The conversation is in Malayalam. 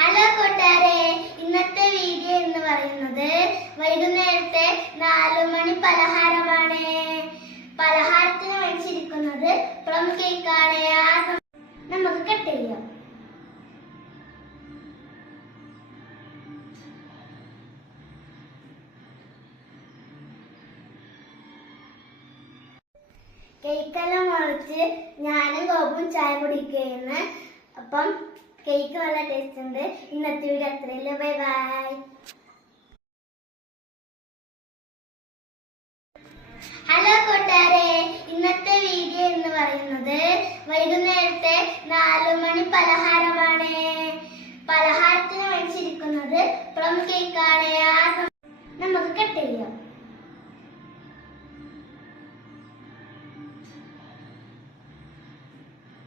ഹലോ കൂട്ടുകാരെ, ഇന്നത്തെ വീഡിയോ എന്ന് പറയുന്നത് വൈകുന്നേരത്തെ 4 മണി പലഹാരമാണ്. പലഹാരത്തിന് മേടിച്ചിരിക്കുന്നത് പ്ലം കേക്കാണ്. നമുക്ക് കട്ട് ചെയ്യാം. കേക്കെല്ലാം മുറിച്ച് ഞാനും ഗോപും ചായ കുടിക്കുകയെന്ന്. അപ്പം കേക്ക് നല്ല ടേസ്റ്റ് ഉണ്ട്. ഇന്നത്തെ വീഡിയോ അത്രയല്ലേ. Bye bye. ഹലോ കൂട്ടുകാരെ, ഇന്നത്തെ വീഡിയോ എന്ന് പറയുന്നത് വൈകുന്നേരം